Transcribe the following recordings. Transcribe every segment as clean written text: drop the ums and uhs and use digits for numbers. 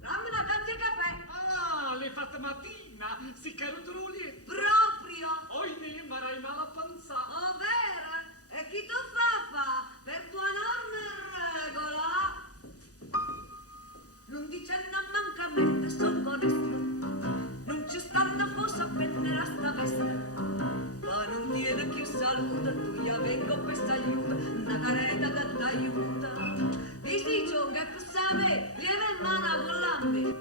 dammi una tazza di caffè. Ah, l'hai fatta mattina, si caro trulli. Proprio. Oine, ma rai mala panza. Oh, vera? E chi tu fa? Per tua norma e regola. Non dicendo mancamente, sono onesta. Non ci stanno forse a prendere a sta veste. Ma non tiene chi saluta, tu io vengo per aiuto, una careta che t'aiuta. Dici che tu sai, lieve in mano con l'ambi.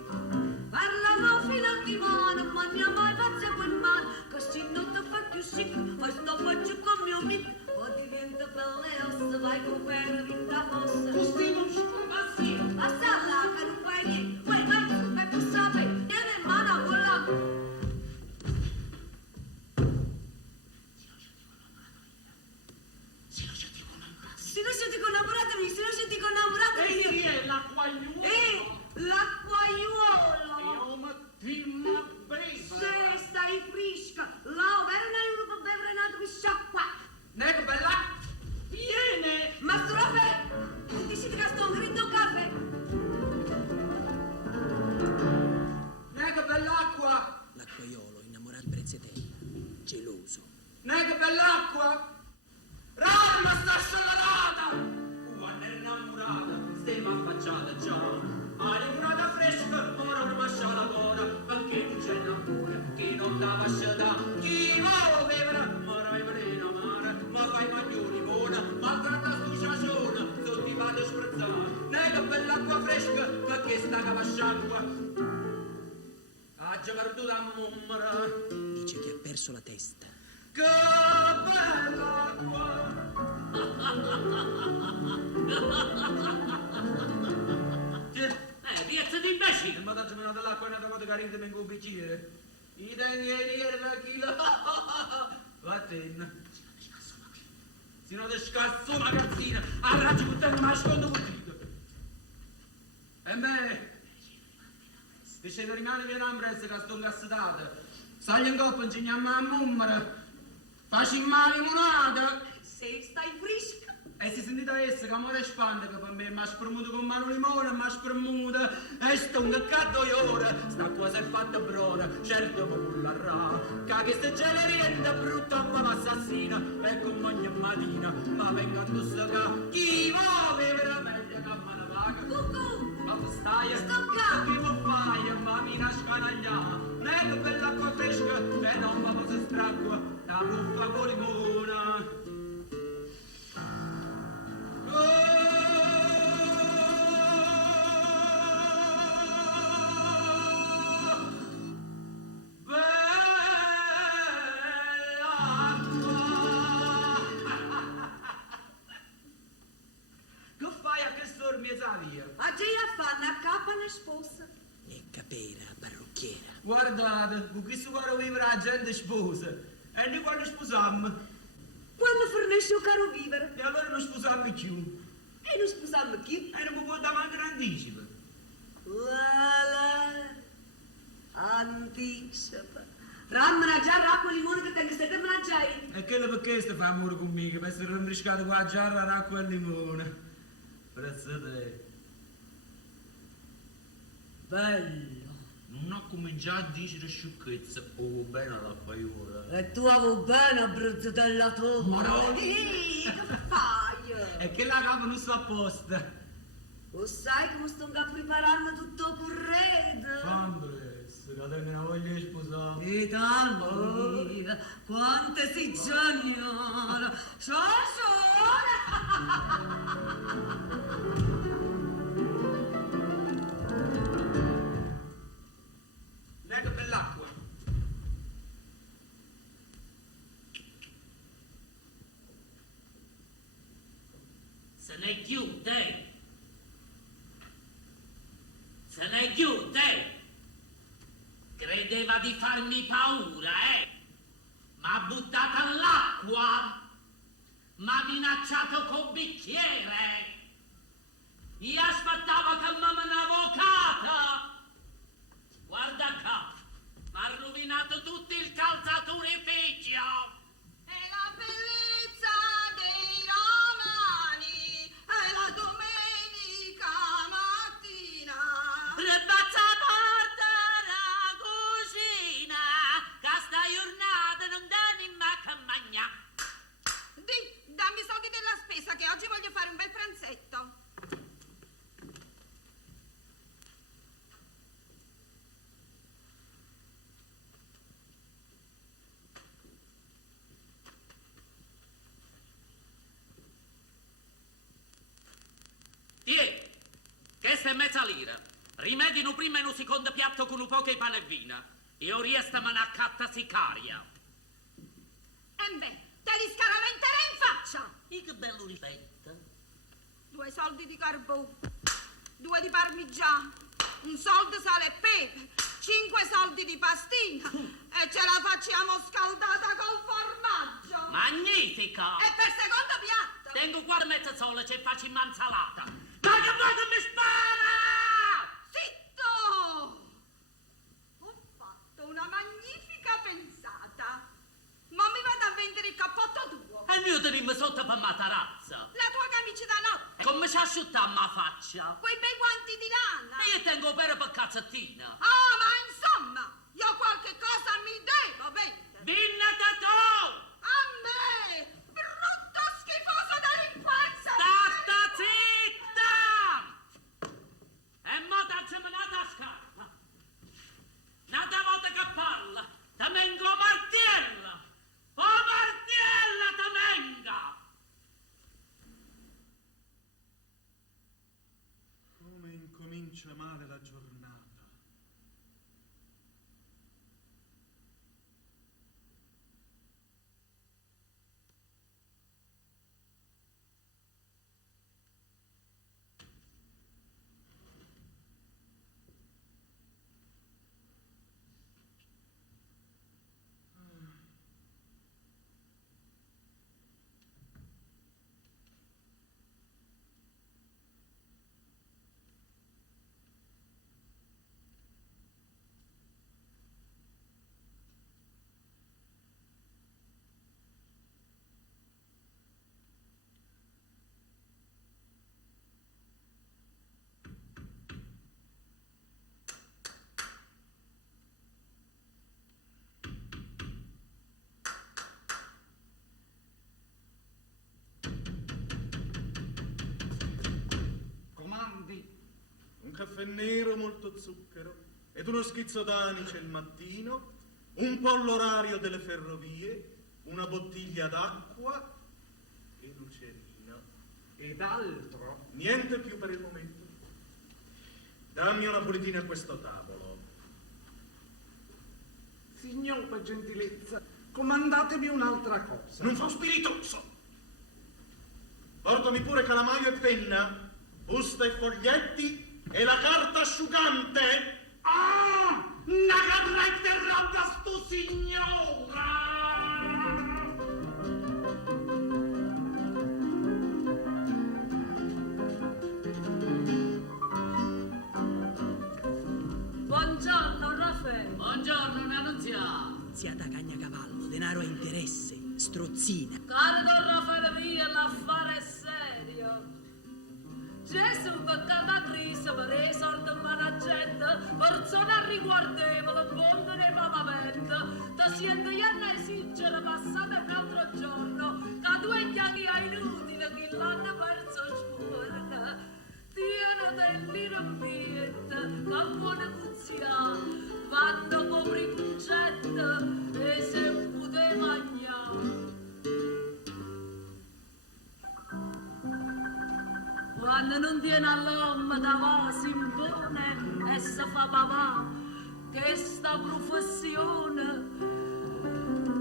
Parlamo fino al timone, ma non mai faccio quel male, così non ti fa più sick, poi sto faccio con mio amico. Poi diventa belle ossa, vai con per vita mossa. Così non scomparsi. Ma sta là che non fai niente, poi vai come tu sai, lieve in mano con l'ambi. Se non siete collaboratori, se non siete collaboratori. E chi è l'acquaiuolo? L'acquaiuolo. Io mattina beva. Se stai fresca, là, vero non è uno per bere nato qui sciacqua. Nego bella. Viene. Mastro Raffè, ti siete che sto un gritto caffè. Nego bell'acqua. L'acquaiolo, innamorato prezzetella, geloso. Nego bell'acqua. Ramma sta sciallalata. Quando è innamorata, stiamo affacciata già. All'imbrata fresca, ora non lascia la buona, perché tu c'è l'amore, chi non la lascia da. Chi vuole bevere, ma rai veleno amare, ma fai magno limone, ma tratta stu ciacione, tu ti vado a sprezzare. Nega bell'acqua fresca, perché sta cavasciacqua. Ha già perduta a mummara. Dice che ha perso la testa. Che bella acqua! Piazza di imbecille! Ma dacci meno dell'acqua e una tavola carente in un bicchiere. I denieri la chila. Vattene. Si non ti scazzo magazzina, a raggi puttane ma scondo partito. E me, se c'è da rimane viene ambrezza che sto ingassata. Sali in coppa, insegniamo a mummere. Facci male limonata. Se stai fresca. E si sentita essa che amore spande che per me mi ha spremuto con mano limone, mi ha spremuto e sto un caccato ora, sta cosa è fatta brona, certo mi cullerà, che queste geleriente brutta mamma assassina, e come ogni mattina ma venga a tussacà, chi vuole vivere meglio che me ne vaga, ma tu stai, Sto qua. chi vuoi fare, ma mi nascanaglia, nego bella acqua fresca, e non mi posso stracqua, la muffa con limone. Che fai a che stormi e via? Oggi a fanno a capa una sposa. E capera, parrucchiera. Guardate, con questo caro vivere la gente sposa. E noi quando sposammo? Quando fornisce un caro vivere. E allora non sposammo più. E non sposammo chi? E non mi può dare anche anticipo. Anticipa. Rammana già l'acqua e limone che tengo sempre mangiare. E quello perché stai fa amore con me? Per essere rinfrescato qua a giarra d'acqua e limone. Prezzo te. Bello. Non ho cominciato a dire sciocchezze. Oh, bene l'acquaiuola. E tu avevo bene bruzzatella tua. Maroni! Che fai? E che la capo non sta apposta. O sai come sto preparando tutto corretto? Andres, che te ne voglio sposare. Italia, quante si giagnano. Ciao, Nego bell'acqua. Se ne chiude! Se ne chiude! Credeva di farmi paura, eh? M'ha buttata all'acqua! M'ha minacciato col bicchiere! Io aspettavo che mamma un'avvocata! Tiè, questa è mezza lira. Rimedi in un primo e in un secondo piatto con un po' che pane e vino. Io riesco a manaccatta sicaria. beh, te li scaraventerei in faccia. E che bello ripetta. 2 soldi di carbone, 2 di parmigiano, 1 soldo sale e pepe, 5 soldi di pastina e ce la facciamo scaldata col formaggio. Magnifica! E per secondo piatto? Tengo qua mezza sola e ci faccio in manzalata. Ma che vuoi che mi spara? Zitto! Ho fatto una magnifica pensata. Ma mi vado a vendere il cappotto tuo. E il mio tenim sotto per matarazza. La tua camicia da notte. E come ci asciutta ma faccia? Quei bei guanti di lana. E io tengo per cazzattina. Ah, ma insomma, io qualche cosa mi devo vendere. Vinnata tu! A me! Brutto schifoso delinquenza! Sta zitta! E mo dazzemi una scarpa. Nata volta che parla, te mengo martiella! O martiella te menga! Come incomincia male la giornata. Comandi? Un caffè nero, molto zucchero, ed uno schizzo d'anice il mattino, un po' l'orario delle ferrovie, una bottiglia d'acqua e lucerina. Ed altro? Niente più per il momento. Dammi una pulitina a questo tavolo. Signor, per gentilezza, comandatemi un'altra cosa. Non so spiritoso. Portami pure calamaio e penna, busta e foglietti e la carta asciugante. Ah! Una carretta rotta sto signora! Buongiorno, Raffaele. Buongiorno, Nannunzia. Ziata Cagnacavallo, denaro a interesse, strozzina. Caro Don Raffaele mio, l'affare è serio. Gesù peccato a Cristo per esorto in managenda, persona riguardevole, buono nei pavamento, da siendo io a esigere passato un altro giorno, che 2 chiacchiere inutili che l'hanno perso spurna. Tieno dell'irombietta, che buona puzia, vanno copri cuccetta e se un pute mangiare. Quando non tiene all'uomo da va si impone e si fa papà, che sta professione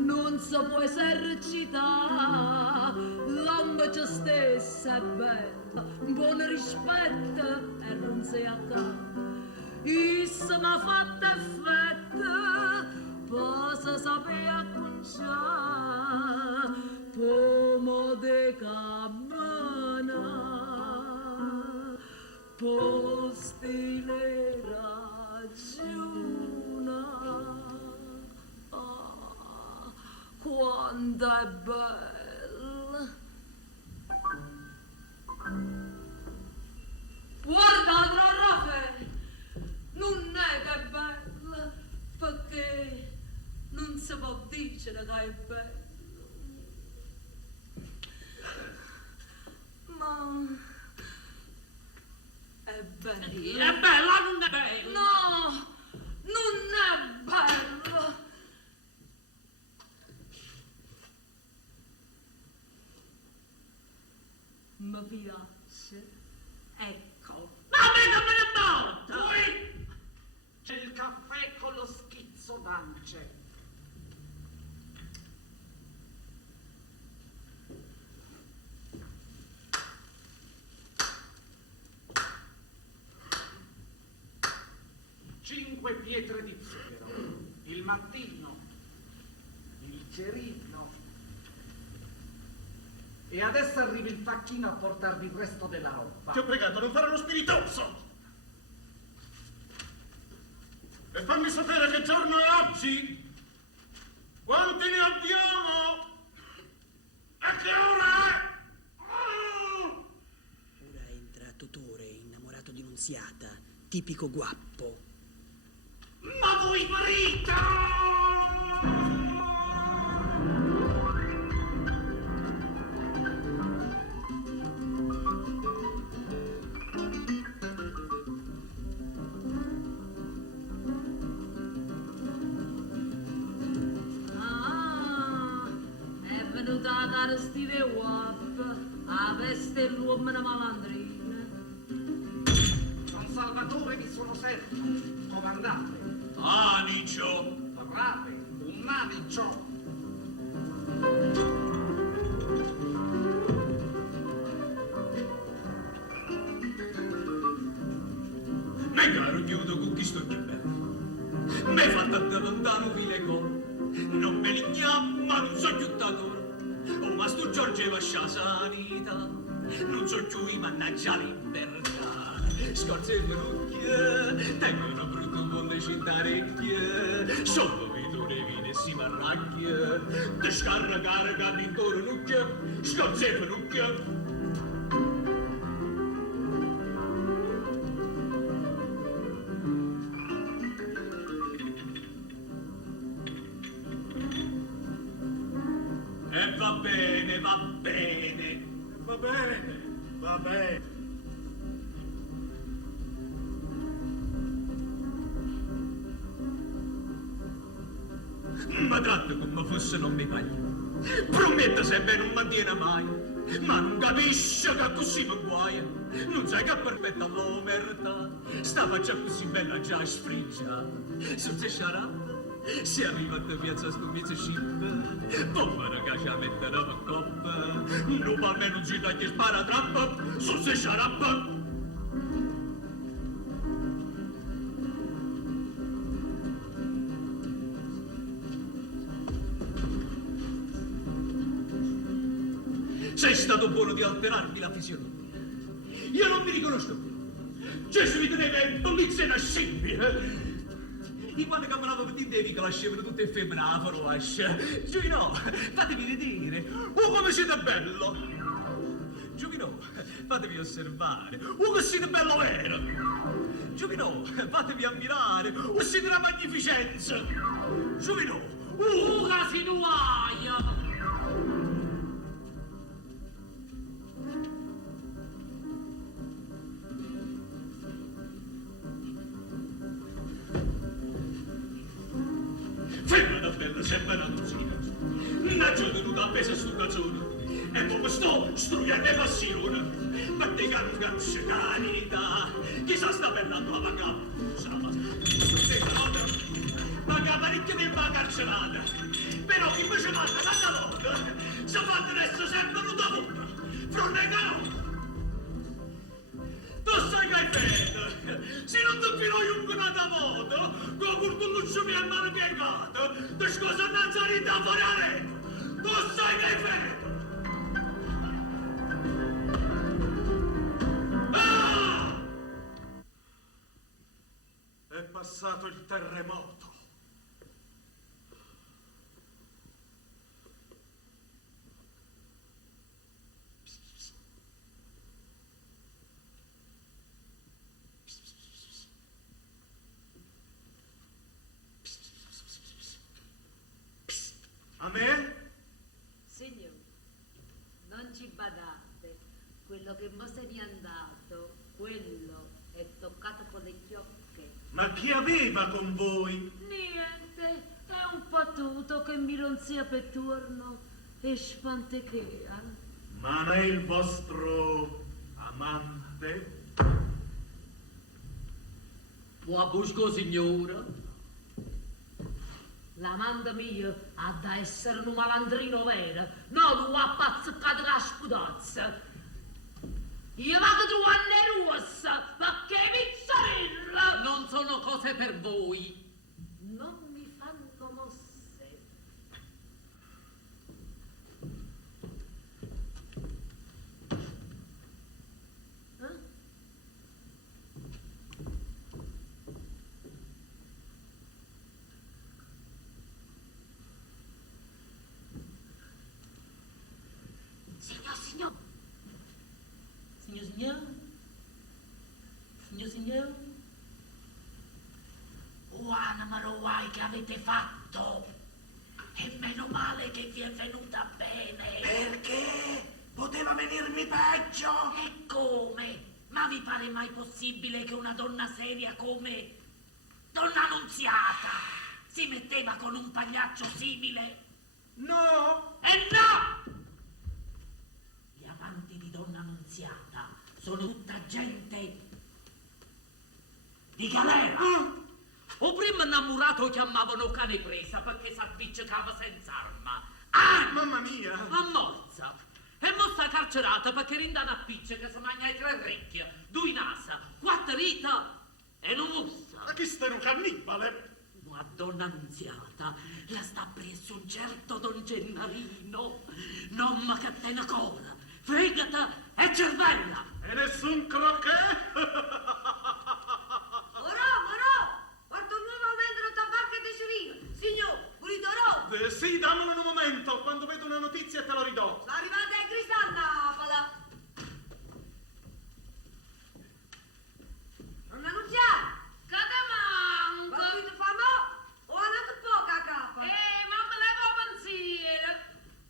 non si può esercitare. L'uomo ci stesso è bello, buon rispetto e non si accade. Isso m'ha fatto effetto, poi si sapeva conciare, pomo de cammina. Posti le ragiona. Ah, quanto è bella. Guarda, Raffaele, non è che è bella, perché non si può dire che è bello. Ma è bello. È bella, non è bella? No, non è bello. Mi piace. Ecco. Ma a me non me ne importa! Poi c'è il caffè con lo schizzo d'ance. Cinque pietre di zucchero, il mattino, il cerino. E adesso arriva il facchino a portarvi il resto della roba. Ti ho pregato non fare lo spiritoso! E fammi sapere che giorno è oggi! Quanti ne abbiamo? A che ora è? Oh! Ora entra Totore, innamorato di Nunziata, tipico guappo. Ma voi marito! Ah, è venuta la cara stile WAP, a veste l'uomo malandrina. Don Salvatore vi sono servo, comandante. Anicio! Brave, un manicio. Me caro chiudo con chi sto più bello. Me fatta da lontano file con. Non me lignam, ma non so più tatore. Oh, ma sto Giorgio lascia sanità. Non so più i mannaggia libertà. Scorze perucchie, tengono brutto con le cintarecchie. Sotto vedore vine e si marracchie. Te scarra carica intorno nucchie. Scorze perucchie. E va bene, va bene. Va bene, va bene. Ma tratto come fosse non mi paglia. Prometto sempre non mantiene mai. Ma non capisce che così mi guaia. Non sai che permetta l'omertà. Sta faccia così bella già sfriggia. Sul se sciarappa. Se arriva a piazza sto mezzo scip. Povera che ci metterà per coppa. Non va almeno non si taglia spara trappa. Sul se sciarappa. Sei stato buono di alterarmi la fisionomia. Io non mi riconosco più. Gesù mi teneva bollizia una scimmia. I quando camminavo per devi che lasciavano tutte femmine a faroascia. Giovino, fatemi vedere. Oh, come siete bello. Giovino, fatemi osservare. Oh, che siete bello vero. Giovino, fatemi ammirare. Oh, siete una magnificenza. Giovino, Tu casi nuaia! ferma da bella sempre una dozzina. Una giorno venuta appesa sto cazzone. E come sto strugliando le passione. Ma te che non capisce carità. Chissà sta bellando la vagabusa. Ma che parecchio tempo a carcerata. Però chi invece fatta tanta volta. Si fatta adesso sempre venuta volta. Fronte canone. Tu sai che hai fatto? Se non ti filo io un nata moto, con il curtulluccio mi ha male piegato, ti scusa Nazarita fuori a letto. Tu sai che hai fatto? Ah! È passato il terremoto. A me? Signore, non ci badate. Quello che mo se n'è andato, quello è toccato con le chiocche. Ma chi aveva con voi? Niente, è un patuto che mi ronzia per turno e spantechea. Ma non è il vostro amante? Buon busco, signora. L'amante mia ha da essere un malandrino vero, non un appazzicato da spudazza. Io vado trovare rossa, perché pizzarella! Non sono cose per voi. Non mi fanno mosse. Signor. Anamaro guai che avete fatto! E meno male che vi è venuta bene! Perché? Poteva venirmi peggio! E come? Ma vi pare mai possibile che una donna seria come Donna Annunziata si metteva con un pagliaccio simile? No! E no! Gli amanti di Donna Annunziata sono tutta gente di galera! O prima innamorato chiamavano cane presa perché s'appiccicava senza arma. Mamma mia! Ammorza! E mo sta carcerata perché rindana a picce che si mangia i 3 orecchie, 2 nasa, 4 rita e non mussa. Ma chi sta un cannibale? Ma Donna Annunziata la sta presso un certo Don Gennarino, nonna che te ne cora, fregata e cervella. E nessun croquet? Guarda un nuovo aumento di tabacco e di cerino. Signor, pulito roba. Sì, dammelo in un momento. Quando vedo una notizia te lo ridò. Sono arrivata a Crisannapola. Non annunziare. Cade manco! Ma qui ti fa mo? O andato poca capa? Ma me levo pensiero!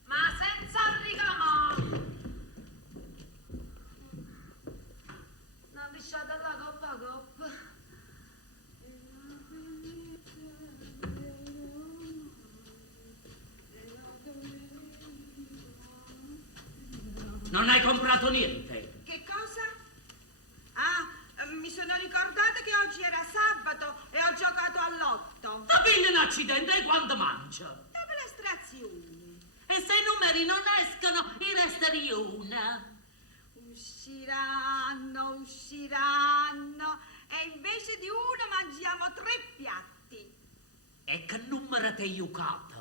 Ma senza ricamare! Non lasciate la coppa coppa. Non hai comprato niente? Che cosa? Mi sono ricordata che oggi era sabato e ho giocato all'otto. Ti pigli un accidente e quando mangia? Dove le strazioni? E se i numeri non escono, i restari una. Usciranno. E invece di uno mangiamo 3 piatti. E che numero ti hai giocata?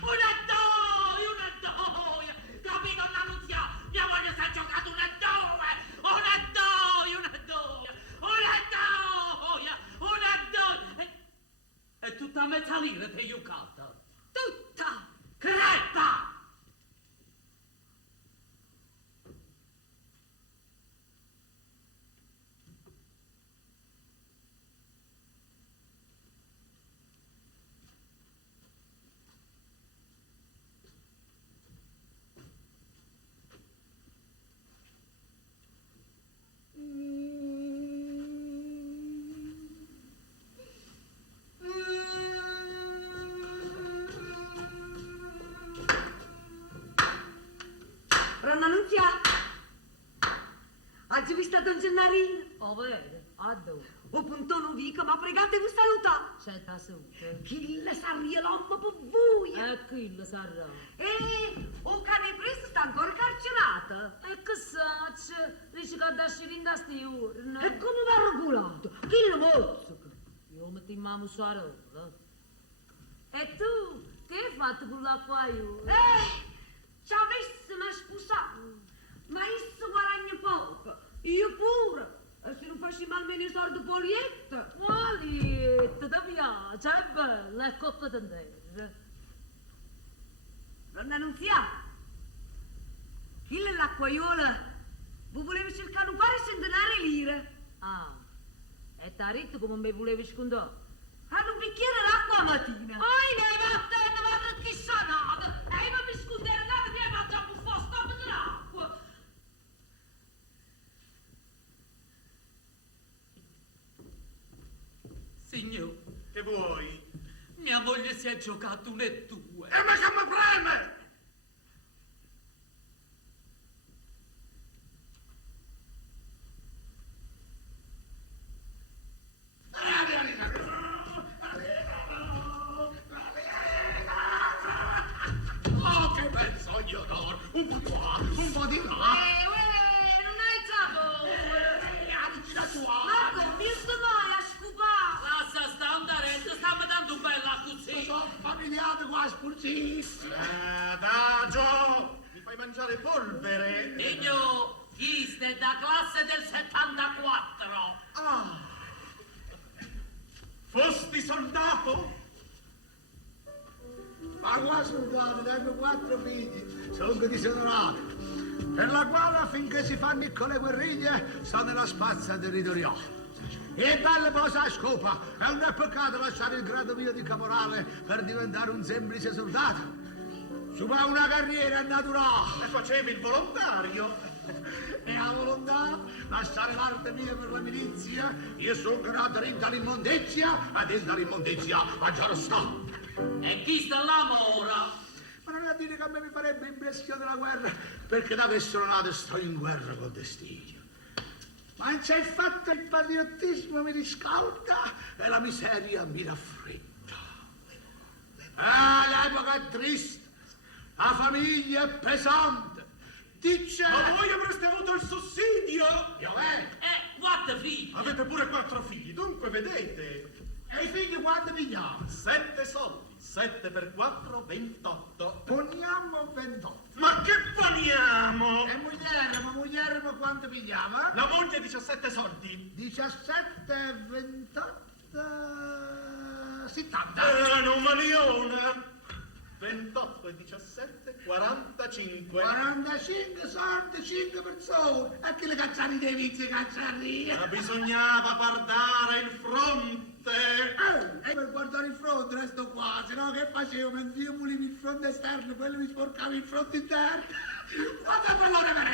Una doia! Capito, Donna Annunziata? Mia moglie si è giocata una doia! E tutta mezza lira ti hai giocata? Tutta! Creppa! Donna Annunziata. Oggi vi sta Don Gennarino. Oh, vero? A dove? O puntono vico, ma pregate vi saluta. C'è da sotto. Chi le sa l'uomo per voi. E qui lo sarà. O cane preso sta ancora carcerato. E che sacci? Dici che da scirinda sti urne. E come va regolato? Chi lo mozzica? Io metti in mano su roba. E tu? Che hai fatto con l'acqua io? Ci avessimo sposato. Ma isso guadagna poco. Io pure. E se non facciamo almeno i soldi polietta. Qualietta, ti piace? È bella, è coppa di terra. Donna Annunziata. Chi è l'acquaiola? Voi volevi cercare un pari centenario lire. Ah, e t'ha detto come mi volevi scondare? Hanno un bicchiere d'acqua mattina. Poi ne vattene, vado chissà nada. E ma mi scondere nada, mi hai mangiato un po' stoppa dell'acqua. Signor, Che vuoi? mia moglie si è giocata un e 2. E ma che mi preme? familiare qua sportissimo. Adagio! Mi fai mangiare polvere. Signor, chiste da classe del 74. Ah! Fosti soldato? Ma qua soldato, tengo 4 figli, sono disonorato. Per la quale finché si fanno con le guerriglie sto nella spazza territoriale. E belle posa a scopa, e non è peccato lasciare il grado mio di caporale per diventare un semplice soldato. Ci fa una carriera naturale. E facevi il volontario? E la volontà, lasciare l'arte mia per la milizia, io sono nato dall'immondizia, e dall'immondizia a già lo sto. E chi sta l'amora? Ma non è a dire che a me mi farebbe impressione la guerra, perché da che sono nato sto in guerra col destino. Ma c'è il fatto che il patriottismo mi riscalda e la miseria mi raffredda. L'epoca è triste, la famiglia è pesante. Dice... Ma voi avreste avuto il sussidio! Io Quattro figli. Avete pure 4 figli, dunque vedete. e i figli quanto pigliamo? 7 soldi. 7 per 4, 28. Poniamo 28. Ma che poniamo? E mogliere, ma quanto pigliamo? La moglie 17 soldi. 17, 28, 70. Un milione. 28 e 17, 45. 45 soldi, 5 persone. E che le cacciare dei vizi cacciarri? Ma bisognava guardare il fronte. E per guardare il fronte resto qua, se no che facevo? Mentre io pulivo il fronte esterno, quello mi sporcava il fronte interno. Quanto pallone per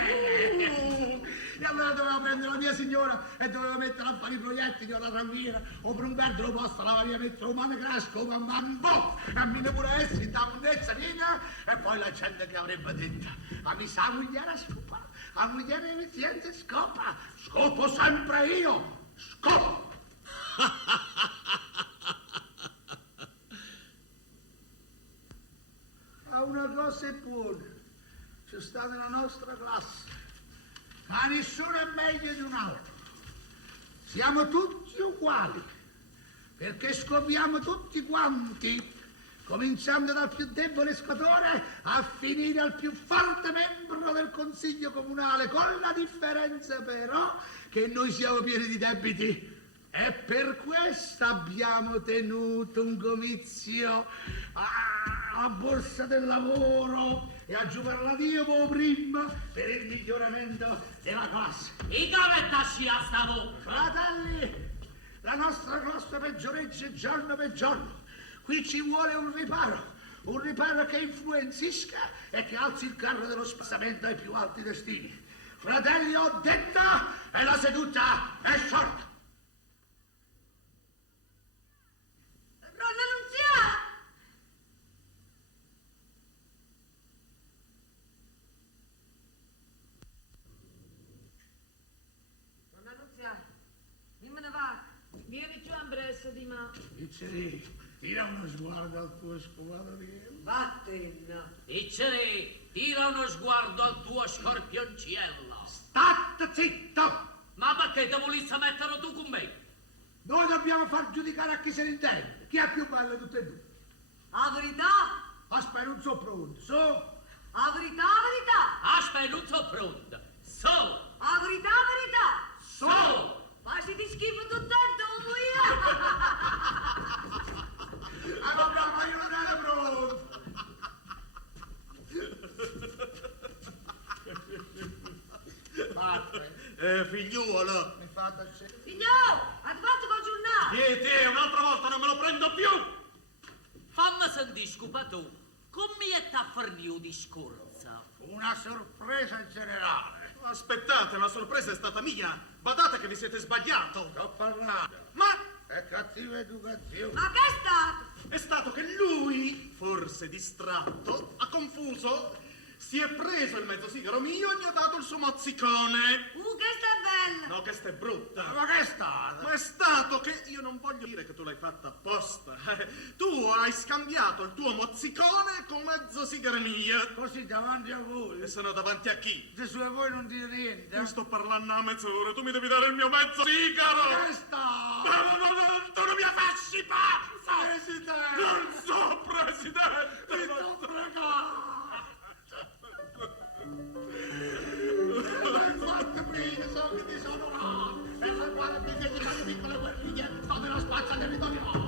E allora dovevo prendere la mia signora e dovevo mettere a fare i proiettili o la tranviera o per un perdere lo posto la varia mettere umane crasco ma mambo a me pure essi da mondezza piena e poi la gente che avrebbe detto ma mi sa mogliere a scopa la mogliere emittente scopa scopo sempre io scopo. A una cosa è buona c'è sta nella nostra classe, ma nessuno è meglio di un altro. Siamo tutti uguali, perché scopriamo tutti quanti, cominciando dal più debole scatore a finire al più forte membro del Consiglio Comunale, con la differenza però che noi siamo pieni di debiti. E per questo abbiamo tenuto un comizio a Borsa del Lavoro e a Giuparladio prima per il miglioramento della classe. I come scia sta bocca? Fratelli, la nostra classe peggioreggia giorno per giorno. Qui ci vuole un riparo che influenzisca e che alzi il carro dello spassamento ai più alti destini. Fratelli, ho detto, e la seduta è sciolta. Vieni giù, Ambresso, di ma. Tira uno sguardo al tuo scovatore. Vattene. Iccere, tira uno sguardo al tuo scorpionciello. State zitto! Ma perché te volessi mettere tu con me? Noi dobbiamo far giudicare a chi se ne intende. Chi è più bello di tutte e due? A verità? Aspetta, non so pronto. So. A verità, verità? Aspetta, non sono pronta. So! A verità, verità? So! Faciti schifo tutto e due! Ah, vabbè, ma io non ero pronto. Vattene. Figliuolo. Mi fate accendere. Signor, avete fatto col giornale? Te, un'altra volta non me lo prendo più. Fammi sentire, scupa tu, come t'ha fornito discorso? Una sorpresa generale. Aspettate, la sorpresa è stata mia. Badate che vi siete sbagliato. Sto parlando. Ma È cattiva educazione. Ma che è stato? è stato che lui, forse distratto, ha confuso, si è preso il mezzo sigaro mio e gli ha dato il suo mozzicone. Che sta bella. No, che stai brutta. Ma che è stato? Ma è stato che io non voglio dire che tu l'hai fatta apposta. Tu hai scambiato il tuo mozzicone con mezzo sigaro mia. Così davanti a voi. E sono davanti a chi? Gesù e voi non dite niente. Io sto parlando a mezz'ora, tu mi devi dare il mio mezzo sigaro. Che sta? No, tu non mi facci pazzo! Presidente! Non so, presidente! Ti sto pregando! Infatti prima so che ti sono là e se guarda che ti fanno piccole guerriglie fate la spazza territoriale.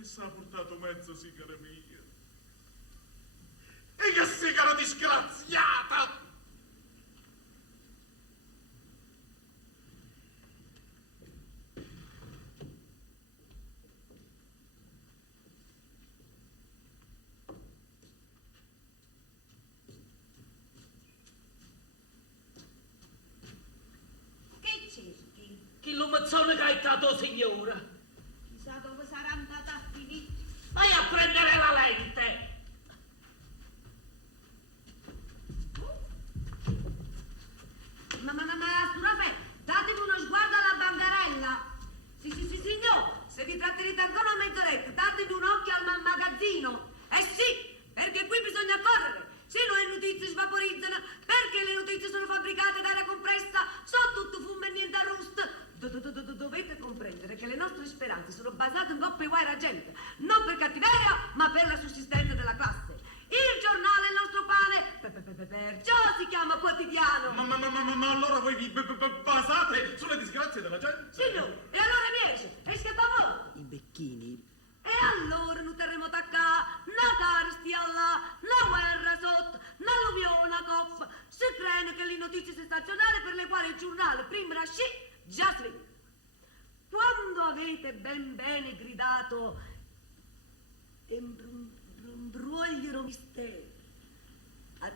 E s'ha portato mezzo sigaro mio. E che sigaro disgraziata! Che cerchi? Chi l'umazzone che hai dato, signora? Chissà dove sarà andata a finire. Vai a prendere la lente! Ma, Surafe, datemi uno sguardo alla bancarella. Sì, signor, se vi tratterete ancora a mezz'oretta, datemi un occhio al magazzino. Sì, perché qui bisogna correre. Se no le notizie svaporizzano, perché le notizie sono fabbricate da aria compressa, sono tutto fumo e niente arrosto. Dovete comprendere che le nostre speranze sono basate in coppe guai gente, non per cattiveria, ma per la sussistenza della classe. Il giornale è il nostro pane, perciò si chiama quotidiano. Ma allora voi vi basate sulle disgrazie della gente? Signor, e allora mi esce da voi. I becchini. E allora un terremoto a qua, una carestia là, una guerra sotto, un'alluvione a coppa. Si crede che le notizie sensazionali per le quali il giornale prima era già sveglia. Quando avete ben bene gridato imbrogliano misteri a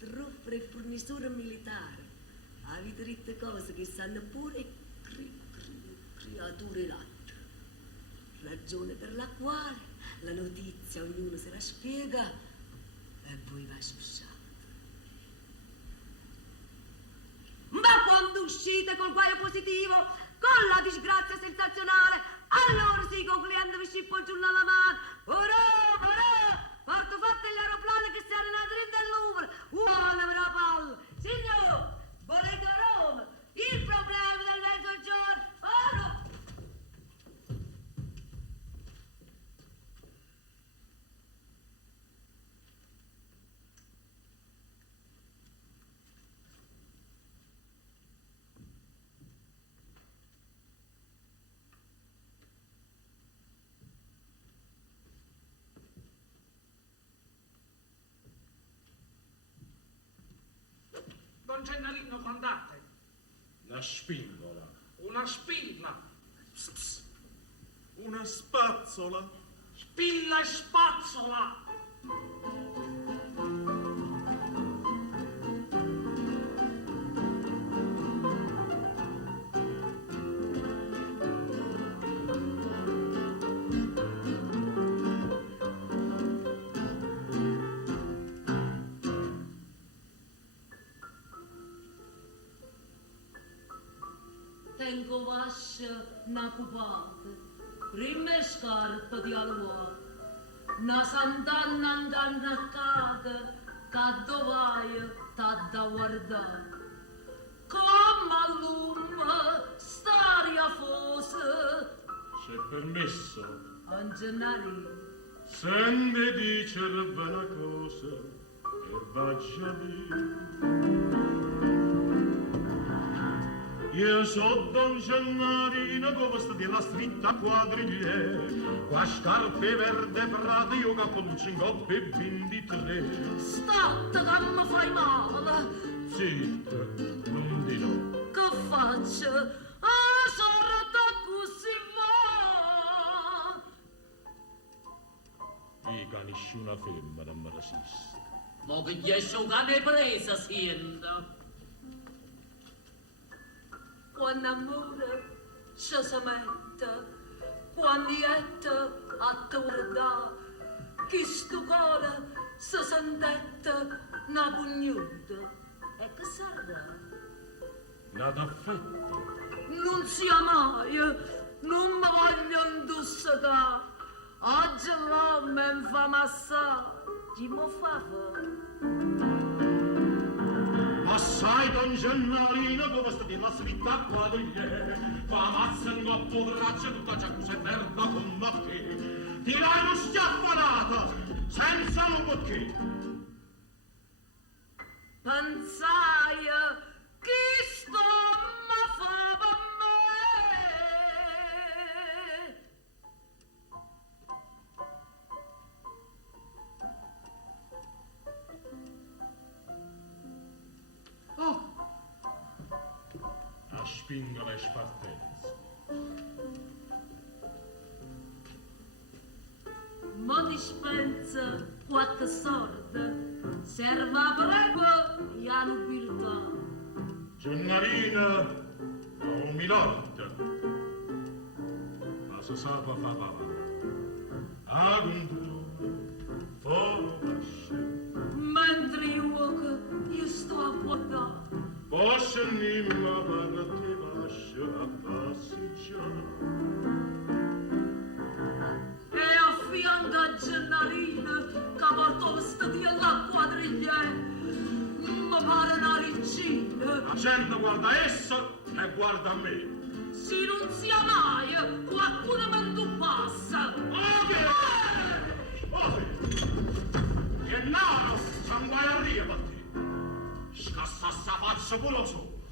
truffe e forniture militari, avete detto cose che sanno pure creature latte. Ragione per la quale la notizia ognuno se la spiega e voi va susciate. Ma quando uscite col guaio positivo, con la disgrazia sensazionale, allora sì, con cliente vi scippo il giornale alla mano. Ora, porto fatte gli aeroplani che si erano dentro del Louvre. Una palla. Signor, volete Roma? Il problema del mezzogiorno. Ora. Don Gennarino, andate. La spingola. Una spilla. Una spazzola. Spilla e spazzola. Tengo vascia na cupate, prime scarpe di alua, na sant'anna ingannacata, che dov'hai t'ha da guardare. Come all'umma, staria fosse, C'è permesso. Angenari, Sende dicer bella cosa e vaccia via. Io so Don Gennarino, costa della stritta quadriglie, qua scarpe verde frate, io che con 5 e 23. statta che mi fai male, Zitto, non di no. che faccio? Ah, sorda così va! Mica nessuna femmina mi resiste. Mo che gli esce un cane presa, sienta. Quando amore ci si mette, quando ietta a te guardà, che sto cuore si sentette una pugnuta. E che sarà? Nata affetto. Non sia mai, non mi voglio indossare. Oggi là mi fa massare. Chi mi fa Assai Don Gennarino, dove sta di la slitta qua di lei? Fa mazza in coppo braccia, tutta giaccusa e merda con te. Ti dai uno schiaffonata, senza un perché. Pensai che sto ma fa per me. Oh! A spinga le spartenze. Mo dispensa quattro sordi. Serva prego e a nobiltà. Gennarina, non mi lotta. Ma se sapa fa papà. Ad un due, forasce. Mentre io sto a guardare. Posso nimma per te lascia a passeggiare. E a fianco a Gennarina che porta vestiti alla quadriglia. Mi pare una regina. La gente guarda essa e guarda me. Se non sia mai, qualcuno me lo passa. Che naro, sangue arriva a te. Scassa sta faccia puloso.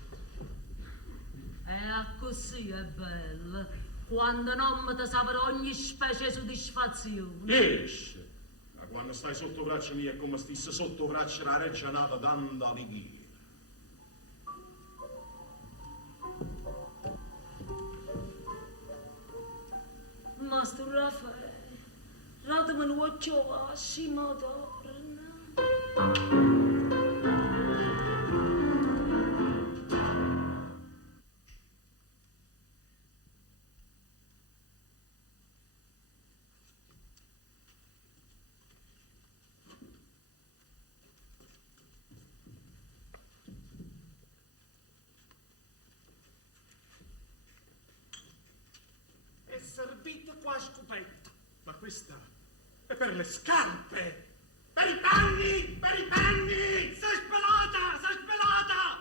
E così è bella, quando non mi ti saprà ogni specie di soddisfazione. Esce. Ma quando stai sotto braccia mia è come stesse sotto braccia la reggia nata tanta alegria. Mastro Raffaele, ratami un occhio a Simodorna. Servite qua stupendo. Ma questa è per le scarpe! Per i panni! Per i panni! Sei spelata! Sei spelata!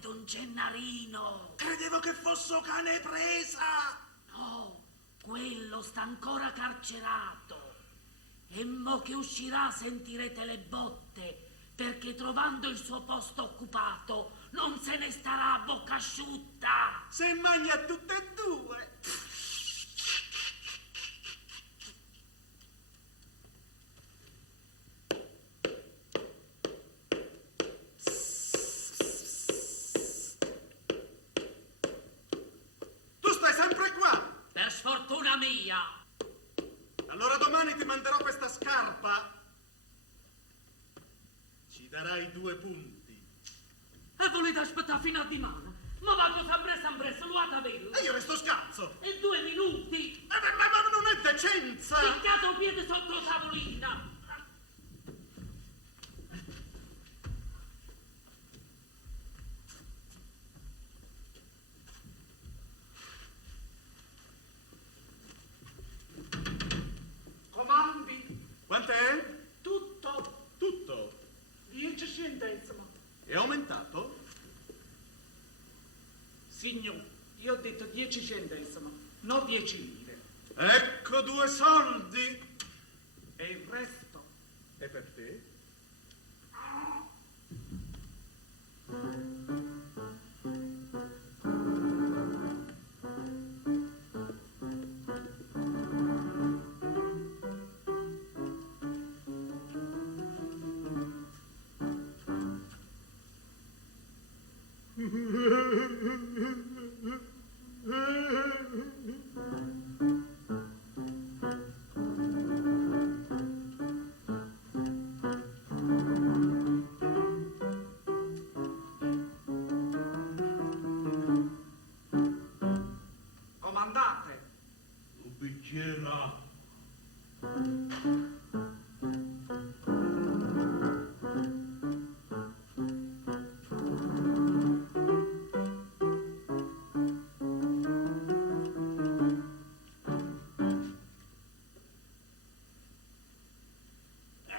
Don Gennarino. Credevo che fosse cane presa! No, quello sta ancora carcerato. E mo che uscirà sentirete le botte, perché trovando il suo posto occupato non se ne starà a bocca asciutta. Se mangia tutte e due! Per sfortuna mia. Allora domani ti manderò questa scarpa. Ci darai 2 punti. E volete aspettare fino a dimane? Ma vado sempre, luata vero. E io resto scalzo. E 2 minuti. Ma non è decenza. Picchiato un piede sotto la tavolina. Quant'è? Tutto. Tutto. 10 centesimi. È aumentato? Signor, io ho detto 10 centesimi, non 10 lire. Ecco 2 soldi. E il resto? E per te? bicchiere d'acqua.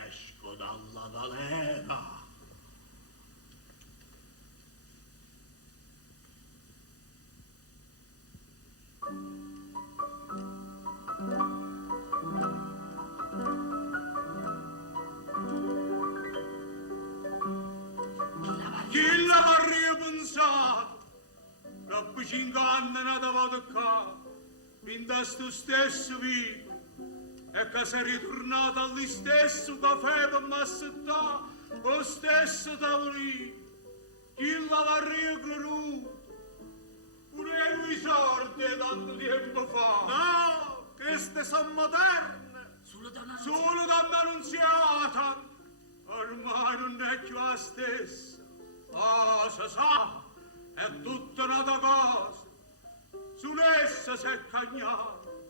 Esco dalla galera. Chi l'avrei pensato? Troppo 5 anni nata vado qua, in sto stesso vivo, e che sei ritornato allo stesso caffè per m'assettare, lo stesso tavolino. Chi l'avrei creduto? Pure lui sordi tanto tempo fa. No, queste sono moderne. Solo da Annunziata. Ormai non è più la stessa. Ah, si sa, è tutta un'altra cosa. Su essa si è cagnato.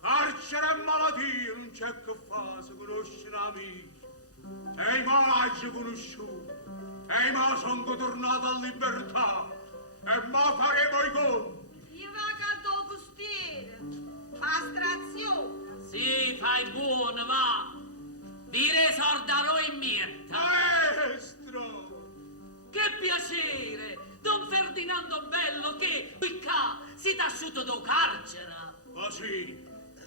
Carcere e malattia non c'è che fare, si conosce amici. E mai ci conosciuto. E mai sono tornato a libertà. E mai faremo i conti. Io vado a dopo stiere. Astrazione. Sì, fai buono, va. Dire sordalo in mietta. Maestro! Che piacere! Don Ferdinando Bello che qui qua si t'ha asciutto do carcere. Così,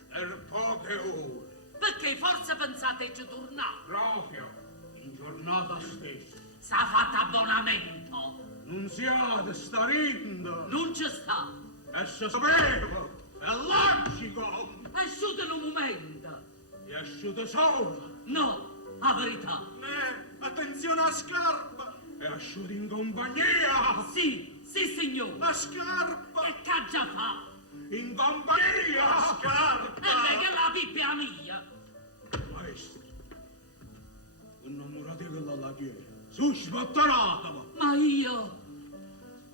per poche ore. Perché forse pensate ci tornare. Proprio, in giornata stessa. S'ha fatto abbonamento. Non siate sta rinda. Non ci sta. E se sapevo, è logico. Asciutto in un momento. È asciuto sola. No, la verità. Attenzione alla scarpa. È asciuto in compagnia. Sì, signore. La scarpa. E che già fa? In compagnia. La scarpa. E lei che la pippia mia. Maestro, innamoratevi dalla chiesa. Su, spattanata. Ma io...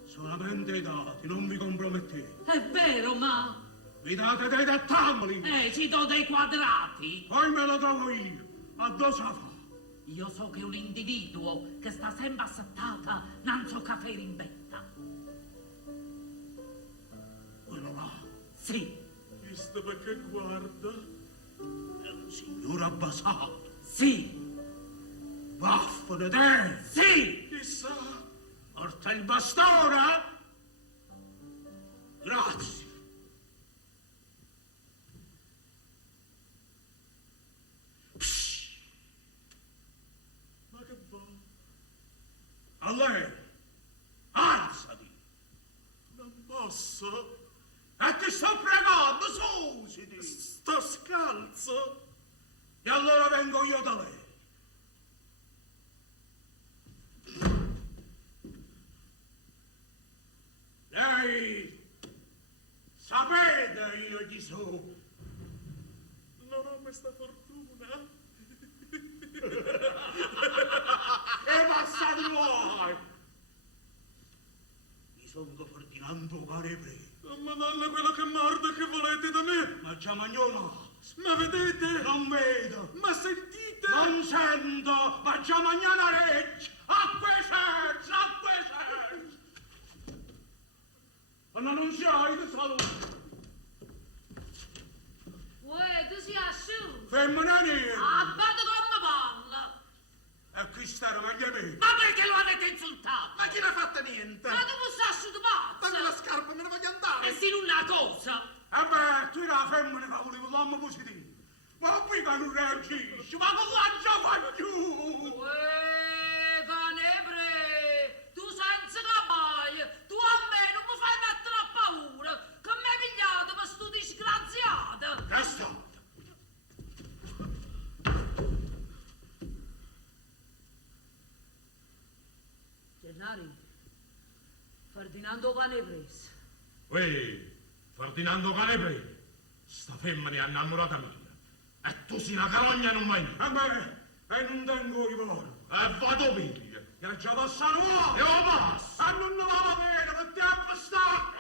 Solamente i dati, non vi compromettete. È vero, ma... Vi date dei dettagli. ci do dei quadrati. Poi me lo trovo io. A dove fa? Io so che un individuo che sta sempre assettata non so che fare in vetta. Quello là. Sì, Visto perché guarda. È un signore abbasato. sì, Vaffane te. sì! Chissà. Porta il bastone? Grazie. Ma che va? A lei. Alzati. Non posso. E ti sto pregando, susiti. Sto scalzo. E allora vengo io da lei. Lei, sapete io chi sono? Non ho questa fortuna. E passati voi! Mi sono Ferdinando Canebre. Oh, Madonna, quello che mordo che volete da me? Ma già magnolo. Ma vedete? Non vedo. Ma sentite? Non sento, ma già magnana regge. Acque senza, acque senza. Ma non si ha di salute. Uè, tu sei asciutto. Femmina nera. Abbatte come palla. E qui sta meglio me. Ma perché lo avete insultato? Ma chi ne ha fatto niente? Ma tu sei asciutto pazzo. Dammi la scarpa, me ne voglio andare. E sin una cosa. E beh, tu la femmina che volevo l'uomo positivo. Ma qui che non reagisci, ma con lancia fa giù. Uè, Canebre, tu senza capaia, tu a me non mi fai mettere a paura, che mi hai pigliato per sto disgraziato. Resta. Gennari, Ferdinando Canebrese. Uè, Ferdinando Canebre, sta femmina è innamorata mia. E tu sei una carogna non mai. E beh, e non tengo i volo. E vado via. Che già passano. E ho passo. E non ne va bene, perché a passare.